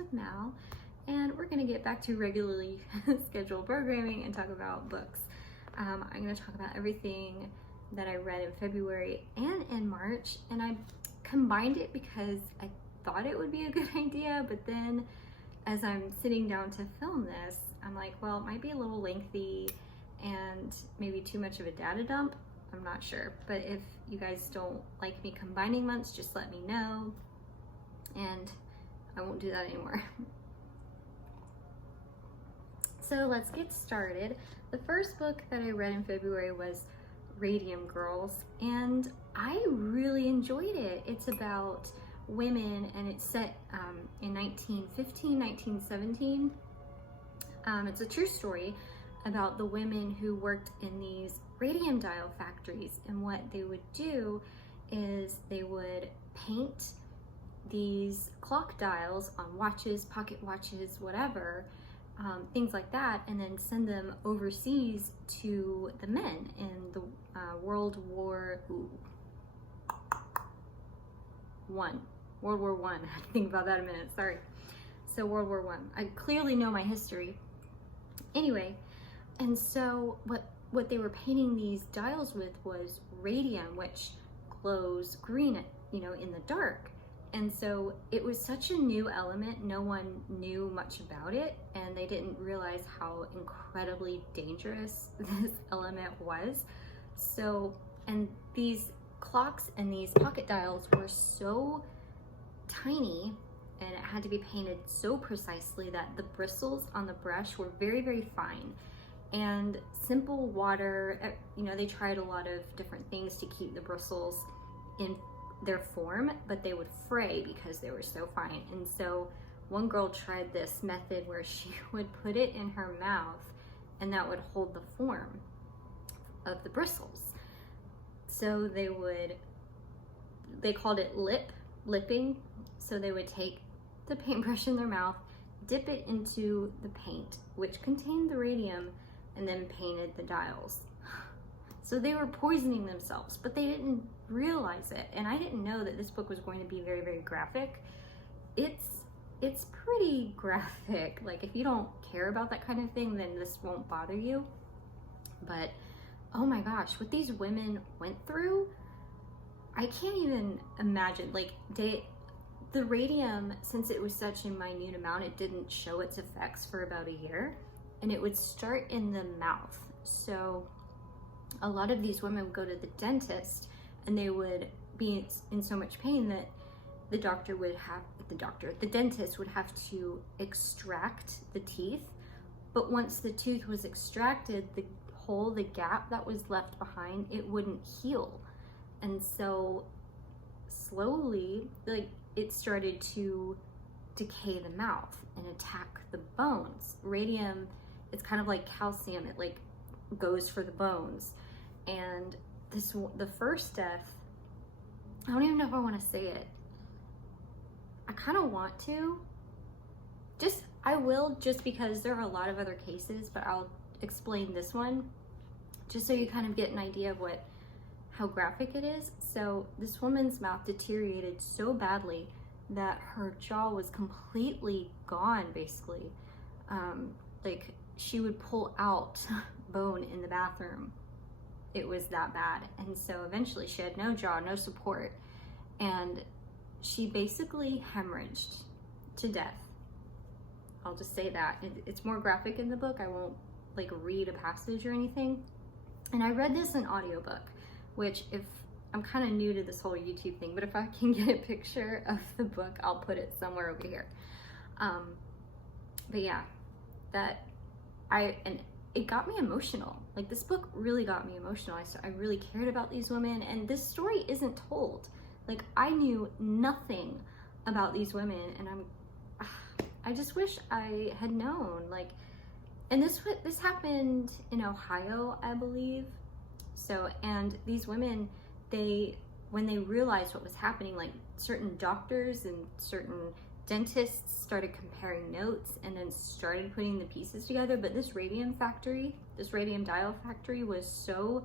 with Mal, and we're gonna get back to regularly scheduled programming and talk about books. I'm gonna talk about everything that I read in February and in March, and I combined it because I thought it would be a good idea, but then as I'm sitting down to film this, I'm like, well, it might be a little lengthy and maybe too much of a data dump. I'm not sure, but if you guys don't like me combining months, just let me know, and I won't do that anymore. So let's get started. The first book that I read in February was Radium Girls, and I really enjoyed it. It's about women, and it's set in 1915, 1917. It's a true story about the women who worked in these radium dial factories, and what they would do is they would paint these clock dials on watches, pocket watches, whatever, things like that, and then send them overseas to the men in the World War One. World War One. I have to think about that in a minute. Sorry. So World War One. I clearly know my history. Anyway, and so what they were painting these dials with was radium, which glows green, in the dark. And so it was such a new element. No one knew much about it, and they didn't realize how incredibly dangerous this element was. So, and these clocks and these pocket dials were so tiny, and it had to be painted so precisely that the bristles on the brush were very, very fine. And simple water, they tried a lot of different things to keep the bristles in their form, but they would fray because they were so fine. And so one girl tried this method where she would put it in her mouth, and that would hold the form of the bristles. So they called it lipping. So they would take the paintbrush in their mouth, dip it into the paint, which contained the radium, and then painted the dials. So they were poisoning themselves, but they didn't realize it. And I didn't know that this book was going to be very, very graphic. It's pretty graphic. Like, if you don't care about that kind of thing, then this won't bother you. But oh my gosh, what these women went through, I can't even imagine. Like, the radium, since it was such a minute amount, it didn't show its effects for about a year, and it would start in the mouth. So a lot of these women would go to the dentist, and they would be in so much pain that the dentist would have to extract the teeth. But once the tooth was extracted, the gap that was left behind, it wouldn't heal. And so slowly, it started to decay the mouth and attack the bones. Radium, it's kind of like calcium. It goes for the bones. And the first death, I don't even know if I want to say it. I kind of want to. I will, just because there are a lot of other cases, but I'll explain this one just so you kind of get an idea of how graphic it is. So this woman's mouth deteriorated so badly that her jaw was completely gone, basically. She would pull out bone in the bathroom. It was that bad. And so eventually she had no jaw, no support, and she basically hemorrhaged to death. I'll just say that. It's more graphic in the book. I won't read a passage or anything. And I read this in audiobook, which, if I'm kind of new to this whole YouTube thing, but if I can get a picture of the book, I'll put it somewhere over here. But yeah, it got me emotional. This book really got me emotional. I really cared about these women, and this story isn't told. I knew nothing about these women, and I just wish I had known. And this happened in Ohio, I believe. So, and these women, when they realized what was happening, certain doctors and certain dentists started comparing notes and then started putting the pieces together. But this radium dial factory was so,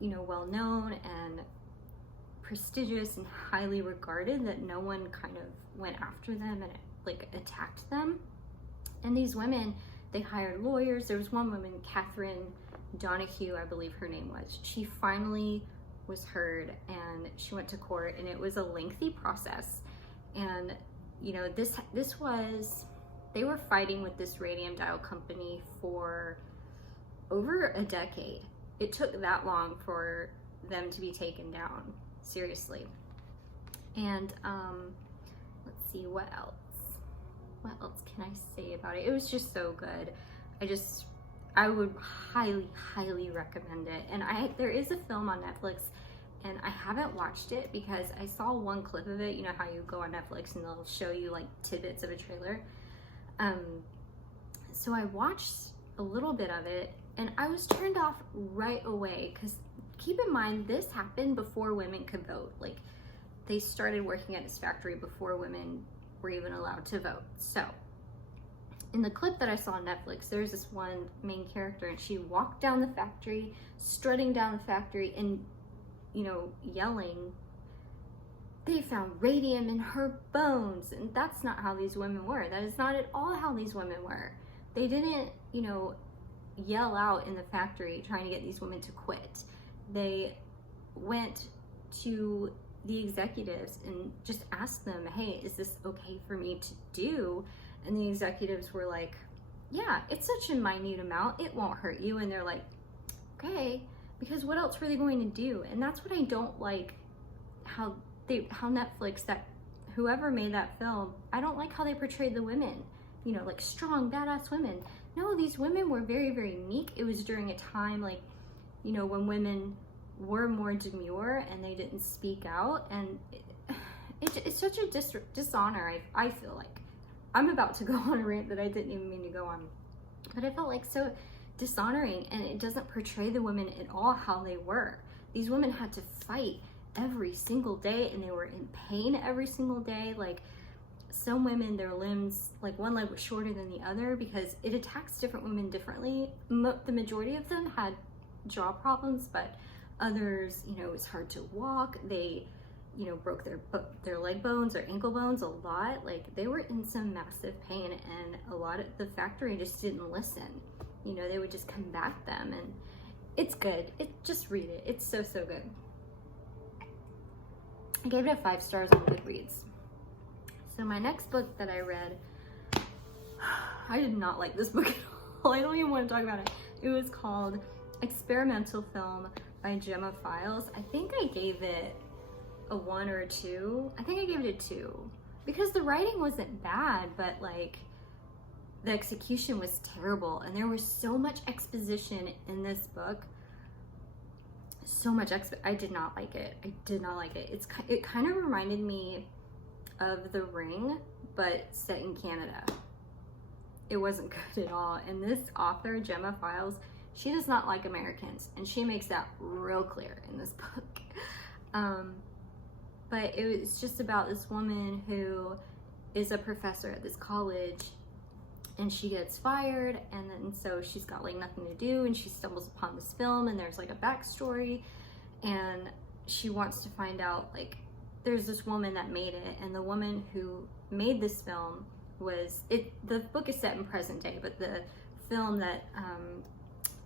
well known and prestigious and highly regarded that no one kind of went after them, and it like attacked them. And these women, they hired lawyers. There was one woman, Catherine Donahue, I believe her name was. She finally was heard and she went to court, and it was a lengthy process. And you know, this was, they were fighting with this radium dial company for over a decade. It took that long for them to be taken down, seriously. And let's see, what else can I say about it? It was just so good. I would highly recommend it. And there is a film on Netflix, and I haven't watched it because I saw one clip of it. You know how you go on Netflix and they'll show you like tidbits of a trailer. So I watched a little bit of it, and I was turned off right away, because keep in mind, this happened before women could vote. Like, they started working at this factory before women were even allowed to vote. So in the clip that I saw on Netflix, there's this one main character, and she walked down the factory, strutting down the factory, and, you know, yelling, they found radium in her bones. And that's not how these women were. That is not at all how these women were. They didn't, you know, yell out in the factory trying to get these women to quit. They went to the executives and just asked them, hey, is this okay for me to do? And the executives were like, yeah, it's such a minute amount, it won't hurt you. And they're like, okay, because what else were they going to do? And that's what I don't like, how Netflix, that whoever made that film, I don't like how they portrayed the women, you know, like strong, badass women. No, these women were very, very meek. It was during a time, like, you know, when women were more demure and they didn't speak out. And it's such a dishonor, I feel like. I'm about to go on a rant that I didn't even mean to go on. But I felt like so dishonoring, and it doesn't portray the women at all how they were. These women had to fight every single day, and they were in pain every single day. Like, some women, their limbs, like one leg was shorter than the other because it attacks different women differently. The majority of them had jaw problems, but others, you know, it was hard to walk. They, you know, broke their leg bones or ankle bones a lot. Like, they were in some massive pain, and a lot of the factory just didn't listen. You know, they would just combat them, and it's good. Just read it. It's so, so good. I gave it 5 stars on Goodreads. So my next book that I read, I did not like this book at all. I don't even want to talk about it. It was called Experimental Film by Gemma Files. I think I gave it a 1 or a 2. I think I gave it a 2 because the writing wasn't bad, but like the execution was terrible, and there was so much exposition in this book. So much I did not like it. I did not like it. It kind of reminded me of The Ring, but set in Canada. It wasn't good at all. And this author, Gemma Files, she does not like Americans, and she makes that real clear in this book. But it was just about this woman who is a professor at this college, and she gets fired, and then so she's got like nothing to do, and she stumbles upon this film, and there's like a backstory, and she wants to find out, like, there's this woman that made it, and the woman who made this film the book is set in present day, but the film that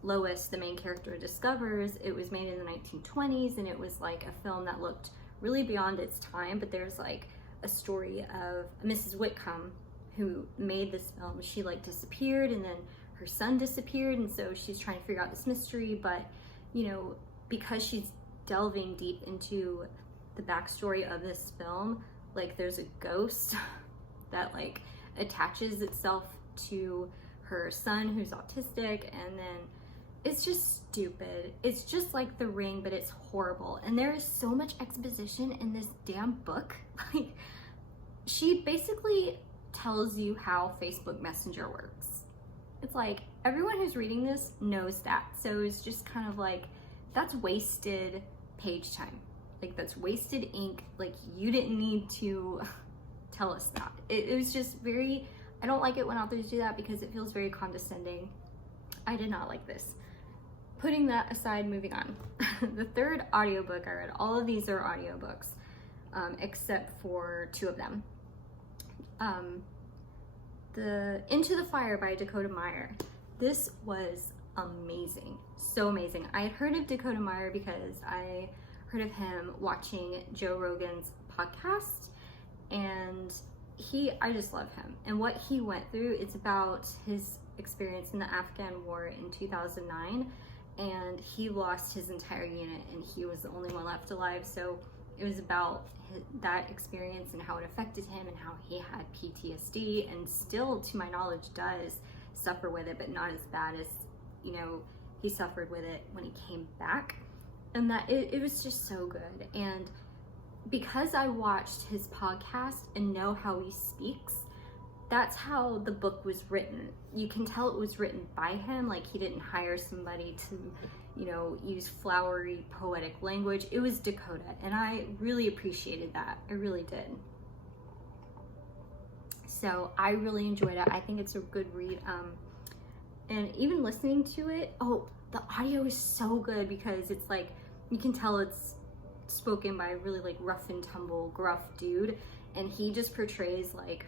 Lois, the main character, discovers, it was made in the 1920s, and it was like a film that looked really beyond its time. But there's like a story of Mrs. Whitcomb who made this film. She like disappeared, and then her son disappeared, and so she's trying to figure out this mystery. But you know, because she's delving deep into the backstory of this film, like there's a ghost that like attaches itself to her son who's autistic, and then it's just stupid. It's just like The Ring, but it's horrible. And there is so much exposition in this damn book. Like, she basically tells you how Facebook Messenger works. It's like, everyone who's reading this knows that. So it's just kind of like, that's wasted page time. Like, that's wasted ink. Like, you didn't need to tell us that. It was just very, I don't like it when authors do that because it feels very condescending. I did not like this. Putting that aside, moving on. The third audiobook I read, all of these are audiobooks, except for 2 of them. the Into the Fire by Dakota Meyer. This was amazing, so amazing. I had heard of Dakota Meyer because I heard of him watching Joe Rogan's podcast, and I just love him. And what he went through, it's about his experience in the Afghan war in 2009, and he lost his entire unit and he was the only one left alive. So it was about that experience and how it affected him and how he had PTSD and still, to my knowledge, does suffer with it, but not as bad as, you know, he suffered with it when he came back. And that it was just so good. And because I watched his podcast and know how he speaks, that's how the book was written. You can tell it was written by him. Like, he didn't hire somebody to, you know, use flowery poetic language. It was Dakota, and I really appreciated that. I really did. So I really enjoyed it. I think it's a good read. And even listening to it, the audio is so good because it's like, you can tell it's spoken by a really like rough and tumble, gruff dude, and he just portrays like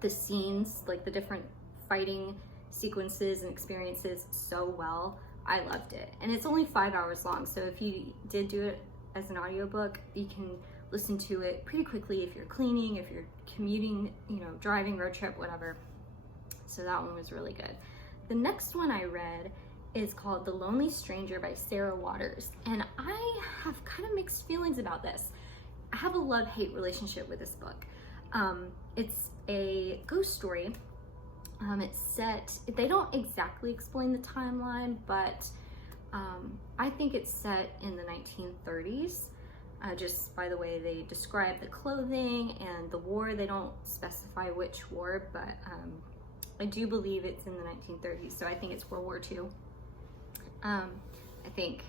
the scenes, like the different fighting sequences and experiences so well. I loved it. And it's only 5 hours long, so if you did do it as an audiobook, you can listen to it pretty quickly if you're cleaning, if you're commuting, you know, driving, road trip, whatever. So that one was really good. The next one I read is called The Lonely Stranger by Sarah Waters, and I have kind of mixed feelings about this. I have a love-hate relationship with this book. It's a ghost story. It's set, they don't exactly explain the timeline, but I think it's set in the 1930s. Just by the way they describe the clothing and the war. They don't specify which war, but I do believe it's in the 1930s, so I think it's World War II. I think,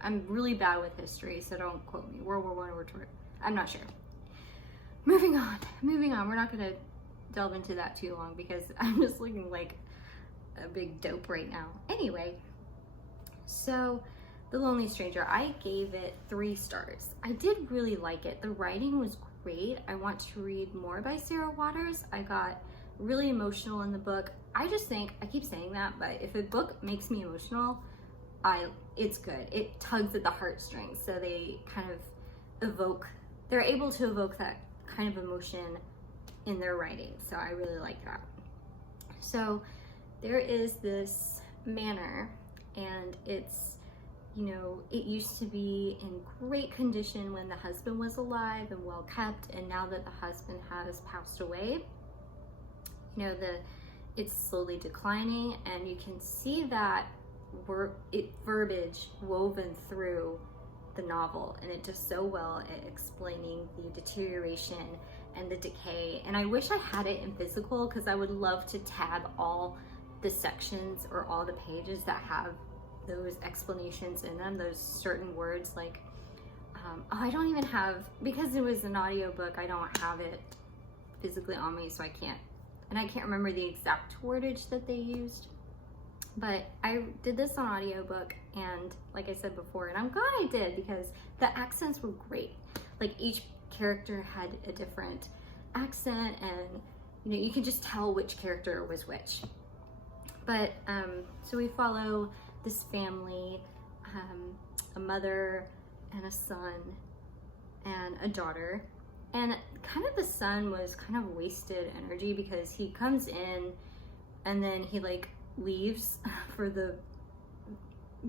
I'm really bad with history, so don't quote me. World War I or World War II, I'm not sure. Moving on, we're not gonna delve into that too long because I'm just looking like a big dope right now. Anyway, so The Lonely Stranger, I gave it 3 stars. I did really like it. The writing was great. I want to read more by Sarah Waters. I got really emotional in the book. I just think, I keep saying that, but if a book makes me emotional, it's good. It tugs at the heartstrings. So they kind of they're able to evoke that kind of emotion in their writing. So I really like that. So there is this manor, and it's, you know, it used to be in great condition when the husband was alive and well kept, and now that the husband has passed away, you know, it's slowly declining, and you can see that verbiage woven through the novel, and it does so well at explaining the deterioration and the decay. And I wish I had it in physical because I would love to tab all the sections or all the pages that have those explanations in them, those certain words. Like I don't even have, because it was an audiobook, I don't have it physically on me, so I can't remember the exact wordage that they used. But I did this on audiobook, and like I said before, and I'm glad I did because the accents were great. Like, each character had a different accent, and you know, you can just tell which character was which. But so we follow this family, a mother and a son and a daughter, and kind of the son was kind of wasted energy because he comes in and then he like leaves for the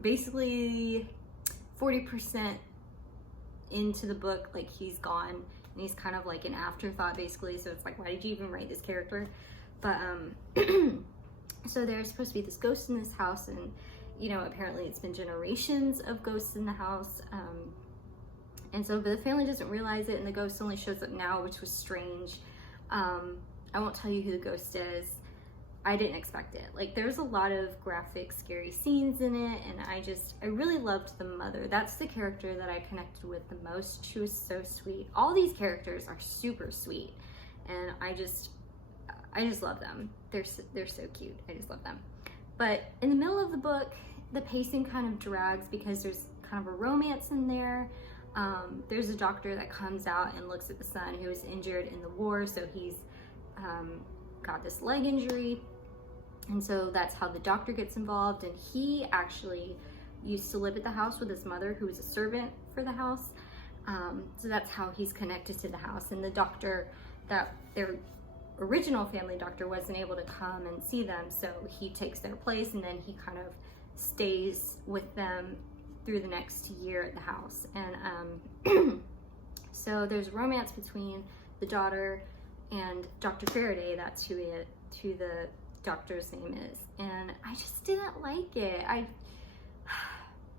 basically 40% into the book, like he's gone, and he's kind of like an afterthought basically. So it's like, why did you even write this character? But so there's supposed to be this ghost in this house, and you know, apparently it's been generations of ghosts in the house, and so, but the family doesn't realize it, and the ghost only shows up now, which was strange. I won't tell you who the ghost is. I didn't expect it. Like, there's a lot of graphic, scary scenes in it, and I really loved the mother. That's the character that I connected with the most. She was so sweet. All these characters are super sweet, and I just love them. They're so cute. I just love them. But in the middle of the book, the pacing kind of drags because there's kind of a romance in there. There's a doctor that comes out and looks at the son who was injured in the war, so he's got this leg injury. And so that's how the doctor gets involved. And he actually used to live at the house with his mother, who was a servant for the house. So that's how he's connected to the house. And the doctor, that their original family doctor, wasn't able to come and see them, so he takes their place, and then he kind of stays with them through the next year at the house. And so there's romance between the daughter and Dr. Faraday. That's who the doctor's name is. And I just didn't like it.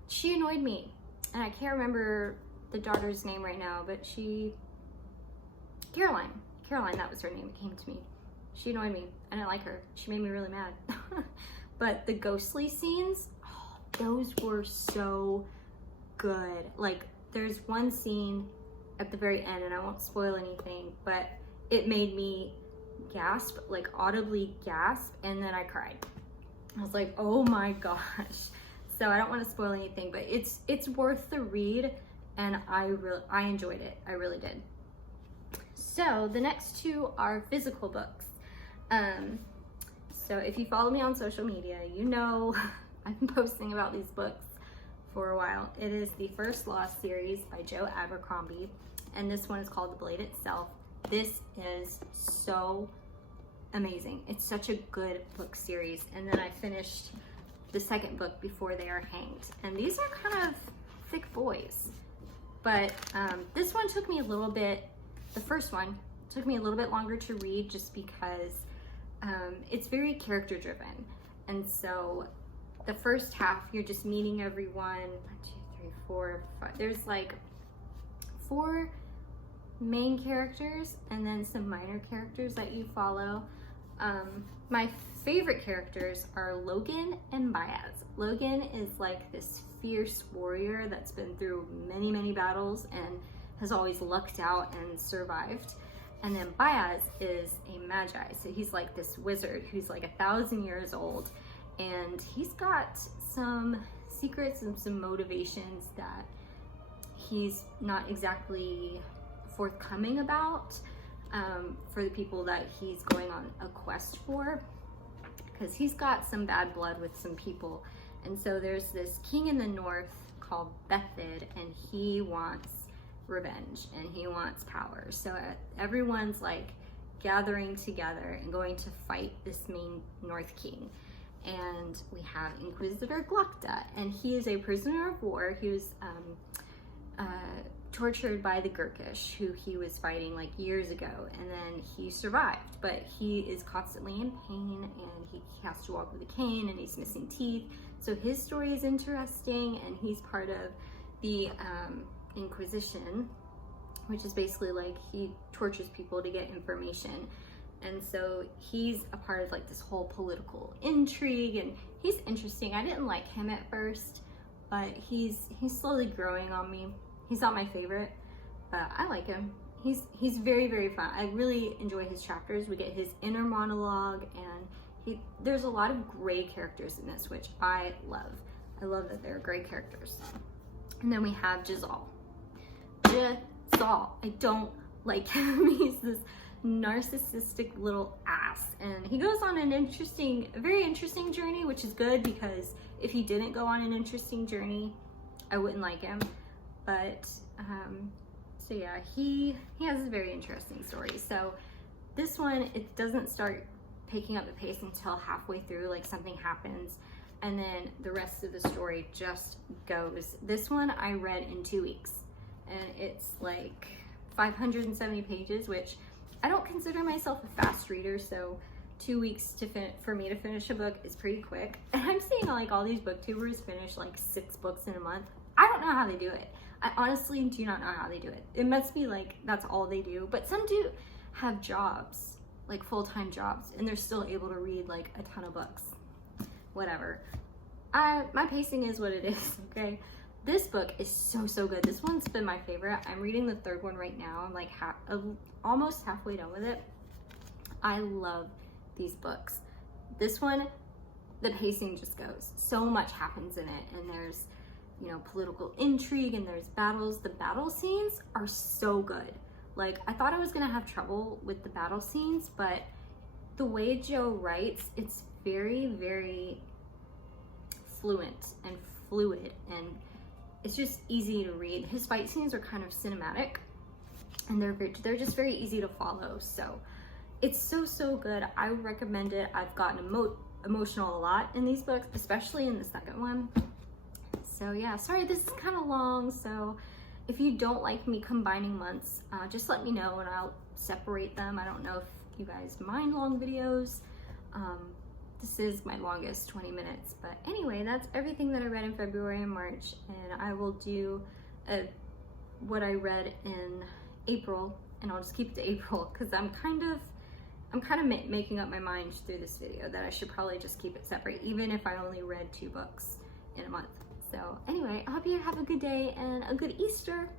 She annoyed me, and I can't remember the daughter's name right now, but Caroline, that was her name. It came to me. She annoyed me. I didn't like her. She made me really mad. But the ghostly scenes, oh, those were so good. Like, there's one scene at the very end, and I won't spoil anything, but it made me gasp, like audibly gasp, and then I cried. I was like, oh my gosh. So I don't want to spoil anything, but it's worth the read, and I enjoyed it. I really did. So the next two are physical books. So if you follow me on social media, you know I've been posting about these books for a while. It is the First Lost series by Joe Abercrombie, and this one is called The Blade Itself. This is so amazing. It's such a good book series. And then I finished the second book, Before They Are Hanged. And these are kind of thick boys. But this one took me a little bit, the first one took me a little bit longer to read, just because it's very character driven. And so the first half, you're just meeting everyone. 1, 2, 3, 4, 5. There's like 4 main characters and then some minor characters that you follow. My favorite characters are Logan and Bayaz. Logan is like this fierce warrior that's been through many, many battles and has always lucked out and survived. And then Bayaz is a magi. So he's like this wizard who's like 1,000 years old, and he's got some secrets and some motivations that he's not exactly forthcoming about for the people that he's going on a quest for, because he's got some bad blood with some people. And so there's this king in the north called Bethid, and he wants revenge and he wants power. So everyone's like gathering together and going to fight this main North King. And we have Inquisitor Glokta, and he is a prisoner of war. He was tortured by the Gurkish, who he was fighting like years ago, and then he survived, but he is constantly in pain, and he has to walk with a cane, and he's missing teeth. So his story is interesting, and he's part of the Inquisition, which is basically like he tortures people to get information. And so he's a part of like this whole political intrigue, and he's interesting. I didn't like him at first, but he's slowly growing on me. He's not my favorite, but I like him. He's very, very fun. I really enjoy his chapters. We get his inner monologue, and there's a lot of gray characters in this, which I love. I love that there are gray characters. And then we have Jezal. I don't like him. He's this narcissistic little ass, and he goes on an a very interesting journey, which is good, because if he didn't go on an interesting journey, I wouldn't like him. But so yeah, he has a very interesting story. So this one, it doesn't start picking up the pace until halfway through, like something happens, and then the rest of the story just goes. This one I read in 2 weeks, and it's like 570 pages, which I don't consider myself a fast reader, so 2 weeks for me to finish a book is pretty quick. And I'm seeing like all these booktubers finish like 6 books in a month. I don't know how they do it. I honestly do not know how they do it. It must be like that's all they do. But some do have jobs, like full-time jobs, and they're still able to read like a ton of books. Whatever. My pacing is what it is, okay? This book is so good. This one's been my favorite. I'm reading the 3rd one right now. I'm like almost halfway done with it. I love these books. This one, the pacing just goes. So much happens in it, and there's, you know, political intrigue, and there's battles. The battle scenes are so good. Like, I thought I was gonna have trouble with the battle scenes, but the way Joe writes, it's very, very fluent and fluid, and it's just easy to read. His fight scenes are kind of cinematic, and they're just very easy to follow. So it's so good. I would recommend it. I've gotten emotional a lot in these books, especially in the second one. So yeah, sorry this is kind of long, so if you don't like me combining months, just let me know and I'll separate them. I don't know if you guys mind long videos. This is my longest, 20 minutes. But anyway, that's everything that I read in February and March, and I will do what I read in April, and I'll just keep it to April because I'm kind of making up my mind through this video that I should probably just keep it separate, even if I only read 2 books in a month. So anyway, I hope you have a good day and a good Easter.